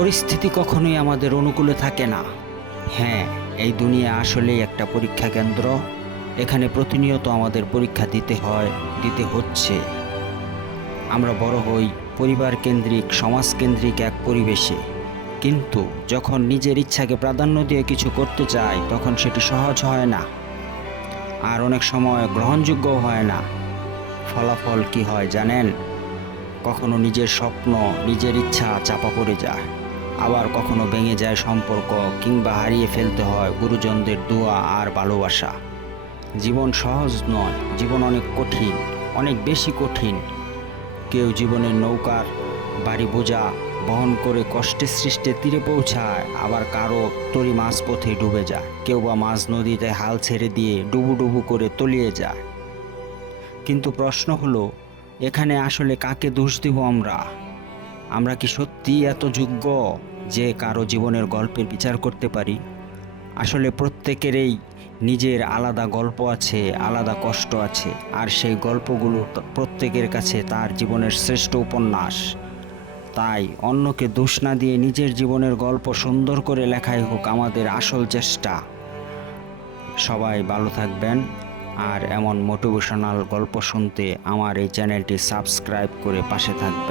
পরিস্থিতি কখনোই আমাদের অনুকূলে থাকে না। হ্যাঁ এই দুনিয়া আসলেই একটা পরীক্ষা কেন্দ্র। এখানে প্রতিনিয়ত আমাদের পরীক্ষা দিতে হয়, দিতে হচ্ছে। আমরা বড় হই পরিবার কেন্দ্রিক, সমাজ কেন্দ্রিক এক পরিবেশে। কিন্তু যখন নিজের ইচ্ছাকে প্রাধান্য দিয়ে কিছু করতে চাই, তখন সেটি সহজ হয় না। আর অনেক সময় গ্রহণযোগ্য হয় না। ফলাফল কি হয় জানেন? কখনো নিজের স্বপ্ন, নিজের ইচ্ছা চাপা পড়ে যায়। আবার কখনো ভেঙে যায় সম্পর্ক কিংবা হারিয়ে ফেলতে হয় গুরুজনদের দোয়া আর ভালোবাসা। জীবন সহজ নয়, জীবন অনেক কঠিন, অনেক বেশি কঠিন। কেউ জীবনের নৌকার বাড়ি বোঝা, বহন করে কষ্টে সৃষ্টে তীরে পৌঁছায়, আবার কারও তরি মাছ পথে ডুবে যায়। কেউ বা মাছ নদীতে হাল ছেড়ে দিয়ে ডুবু ডুবু করে তলিয়ে যায়। কিন্তু প্রশ্ন হলো, এখানে আসলে কাকে দোষ দিব আমরা? আমরা কি সত্যি এত যোগ্য যে কারও জীবনের গল্পের বিচার করতে পারি? আসলে প্রত্যেকেরই নিজের আলাদা গল্প আছে, আলাদা কষ্ট আছে, আর সেই গল্পগুলো প্রত্যেকের কাছে তার জীবনের শ্রেষ্ঠ উপন্যাস। তাই অন্যকে দোষ না দিয়ে নিজের জীবনের গল্প সুন্দর করে লেখাই হোক আমাদের আসল চেষ্টা। সবাই ভালো থাকবেন, আর এমন মোটিভেশনাল গল্প শুনতে আমার এই চ্যানেলটি সাবস্ক্রাইব করে পাশে থাকবেন।